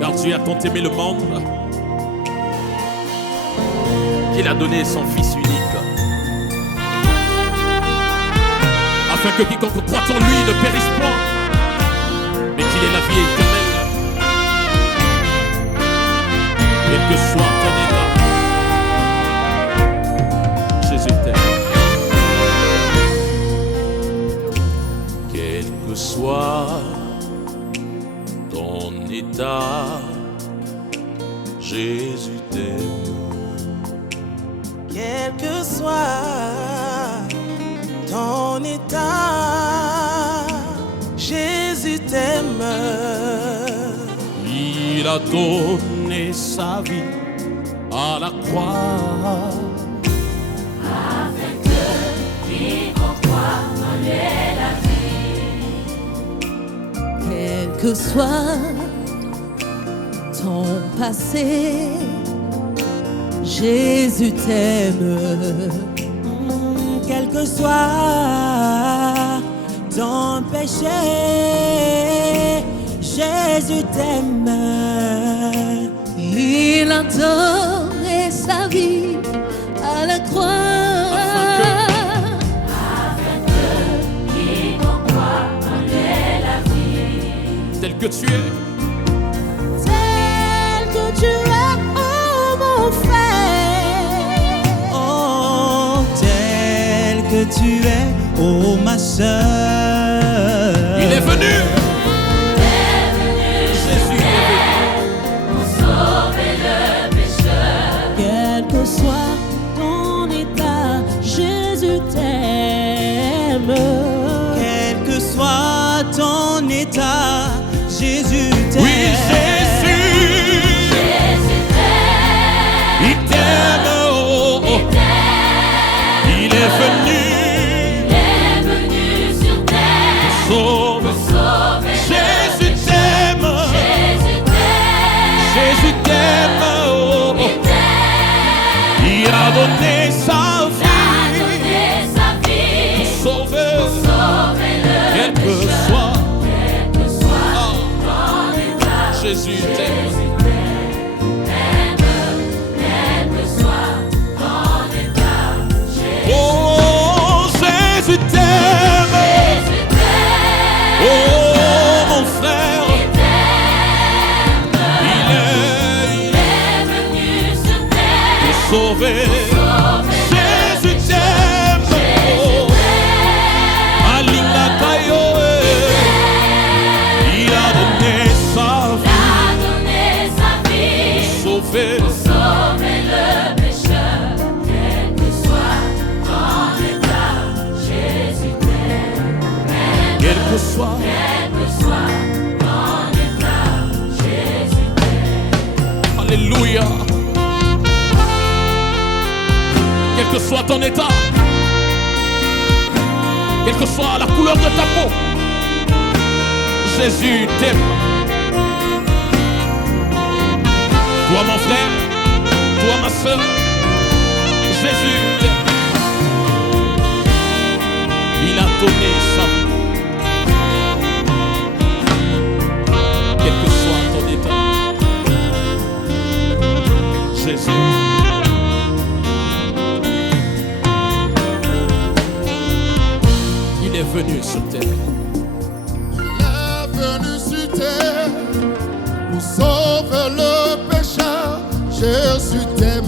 Car Dieu a tant aimé le monde qu'il a donné son Fils unique, afin que quiconque croit en lui ne périsse point, mais qu'il ait la vie éternelle. Quel que soit ton état, Jésus t'aime. Quel que soit ton état, Jésus t'aime. Quel que soit ton état, Jésus t'aime. Il a donné sa vie à la croix, afin que quiconque croit en lui ait la vie. Quel que soit ton passé, Jésus t'aime. Quel que soit ton péché, Jésus t'aime. Il a donné sa vie à la croix, Afin que quiconque croit en lui ait la vie. tel que tu es. tel que tu es, oh mon frère. Oh, tel que tu es, oh ma sœur. Il est venu. Jésus est venu pour sauver le pécheur. Quel que soit ton état, Jésus t'aime. Quel que soit ton état, Jésus t'aime. Oui, Jésus. Jésus t'aime. Il t'aime. Oh, oh. Il est venu. Sur terre, Sauve. sauver. Jésus t'aime. Jésus t'aime. Jésus t'aime. Oh, oh. Il a donné sa Donner sa vie vie. Sauver. sauver le Quel que pécheur. soit. Quel que soit Ah, ton état, Jésus t'aime. quel que soit ton état, Oh, Jésus t'aime. Jésus t'aime. Oh, mon frère. Il est Venu sur terre, sauvé. Jésus t'aime. Oh, Alinga Kayo. Il a donné sa vie. a donné sa vie Sauvé. sauver le pécheur. Quel que soit ton état, Jésus t'aime. Quel que soit. Quel que soit ton état, Jésus t'aime. Alléluia. Quel que soit ton état, quelle que soit la couleur de ta peau, Jésus t'aime. Toi mon frère, toi ma soeur, Jésus t'aime. Il a donné sa vie. Quel que soit ton état, Jésus. Il est venu sur terre. Il est venu sur terre pour sauver le pécheur. Jésus t'aime.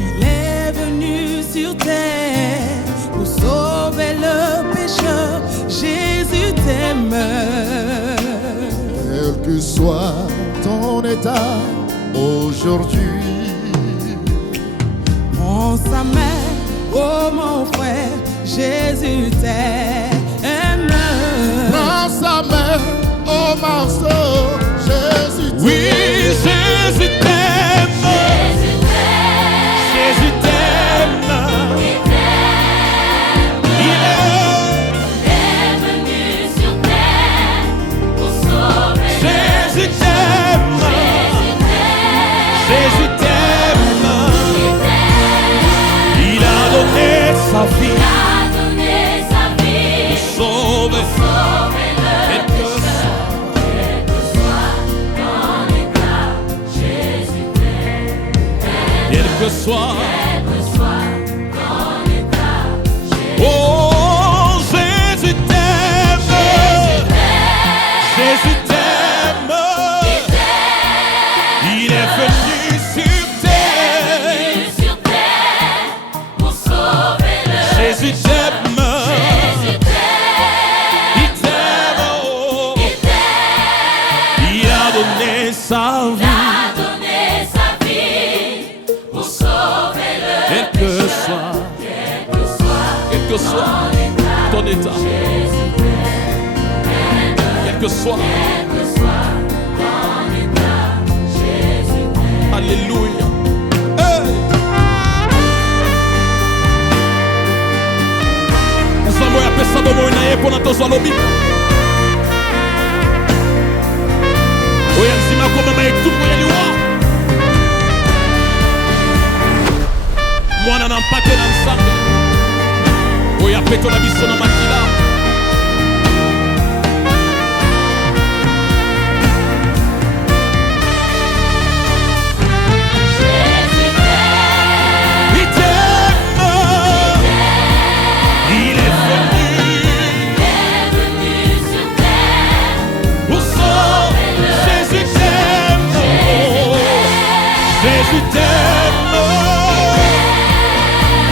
Il est venu sur terre pour sauver le pécheur. Jésus t'aime. Quel que soit ton état aujourd'hui, Prends sa main, oh mon frère, Jésus t'aime. prends sa main, oh ma soeur, Jésus t'aime. Oui, Jésus t'aime. Jésus t'aime. Il est Venu sur terre pour sauver Jésus t'aime. Jésus t'aime. Il a donné sa vie. quel que soit. ton état, Oh, Jésus t'aime. Jésus t'aime. Il est venu sur terre. pour sauver le Jésus t'aime. Jésus t'aime, Il t'aime. Oh. Il a donné sa vie. a donné sa vie pour sauver le Quel que soit ton état, quel que soit, alléluia. Hey! Nzambe apesa bomoi na ye mpona tozwa lobiko oyo nzima komema etumbu ya liwa mwana na mpate na nzambe oyo apetola biso na makila. Il t'aime. Il est venu sur terre pour sauver. Jésus t'aime. Jésus t'aime.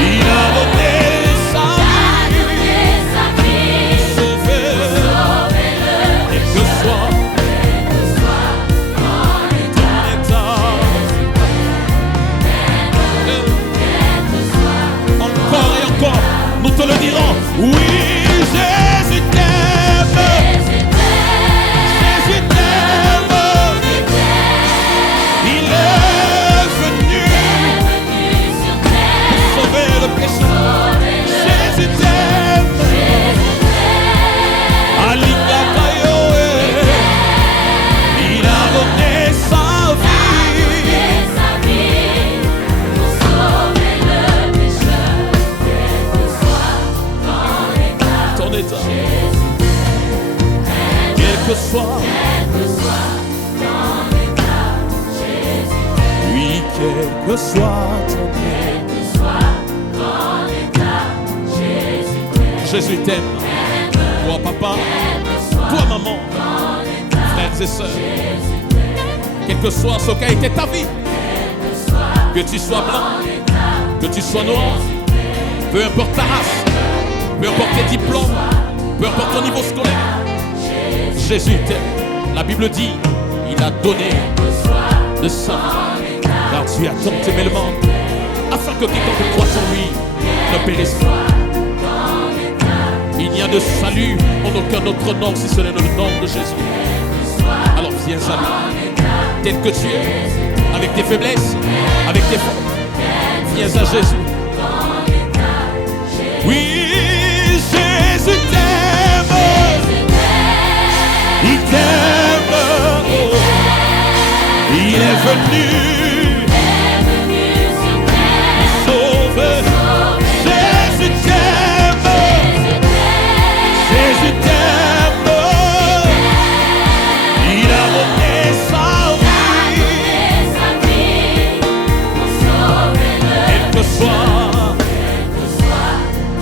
Il a donné sa vie. Sauver. Quel que soit ton état. Encore et encore, nous te le dirons. Oui, Jésus t'aime. Jésus t'aime. Il est venu pour sauver le péché. Jésus t'aime. Alinga Kayoe. Il a donné sa vie. pour sauver le pécheur, quel que soit Ton état. Quel que soit. ton état, Oui, quel que soit ton quel que soit ton état, Jésus t'aime, Jésus t'aime. Toi papa, toi maman, frères et sœurs, quel que soit ce qu'a été ta vie, que tu sois blanc, que tu sois noir, peu importe ta race, peu importe tes diplômes, peu importe ton niveau scolaire, Jésus t'aime. La Bible dit, il a donné de sa vie, car Dieu a tant aimé le monde, afin que quiconque croit en lui ne périsse pas. Il n'y a de salut en aucun autre nom si ce n'est le nom de Jésus. Alors viens à lui, tel que tu es, avec tes faiblesses, avec tes forces. Viens à Jésus. Oui, Jésus t'aime. Il t'aime. Il est venu sauver. Jésus t'aime. Jésus t'aime. Il a donné sa vie. pour sauver le Quel que soit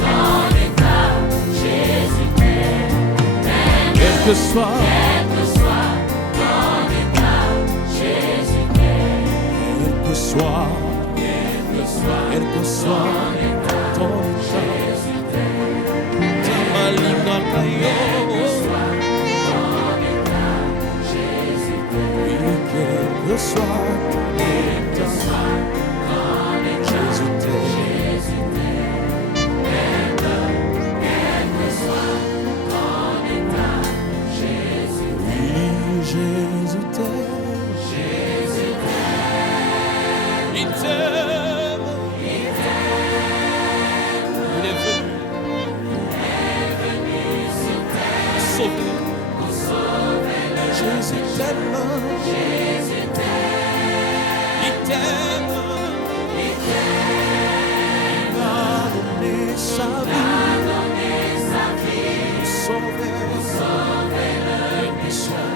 ton état, Jésus t'aime, quel que soit quel que soit ton état, Jésus t'aime, quel que soit ton état, Tamalinga Kayo. Oui, quel que soit ton état, Jésus t'aime. Oui, Jésus t'aime. Il t'aime. Il est venu sauver. Jésus t'aime. Il t'aime. Il a donné sa vie pour sauver le pécheur.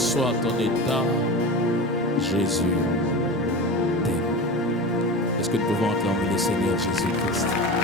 soit ton état, Jésus t'aime. Est-ce que nous pouvons acclamer le Seigneur Jésus-Christ?